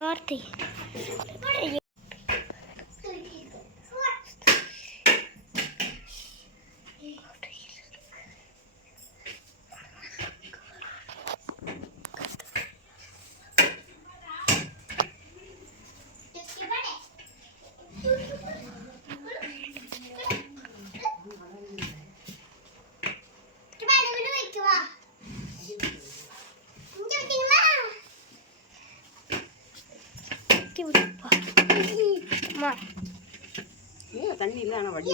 வார்த்தை தண்ணி இல்லை ஆனால் வடி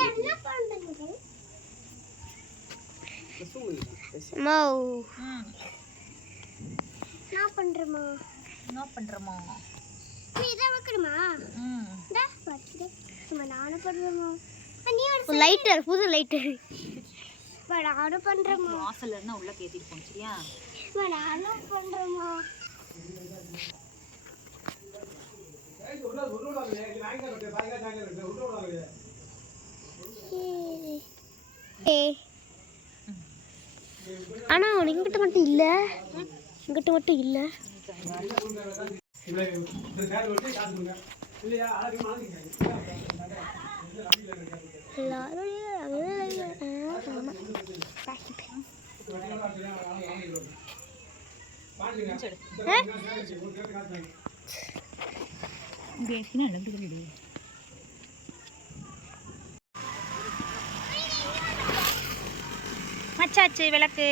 லைட்டர் புது லைட்டர் நானும் பண்றேம்மா. வாசல்ல இருந்தா உள்ள கேத்திருப்போம். சரியா? நானும் பண்றேம்மா. ஆனா இங்கிட்ட மட்டும் இல்ல, இங்கிட்ட மட்டும் இல்ல. மச்சாச்சு விளக்கு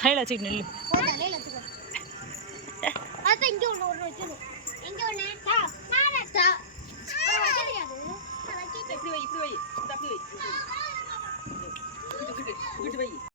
கையில் வச்சுக்கிட்டு நெல்லு இப்படி வை, இப்படி வை, இப்படி வை.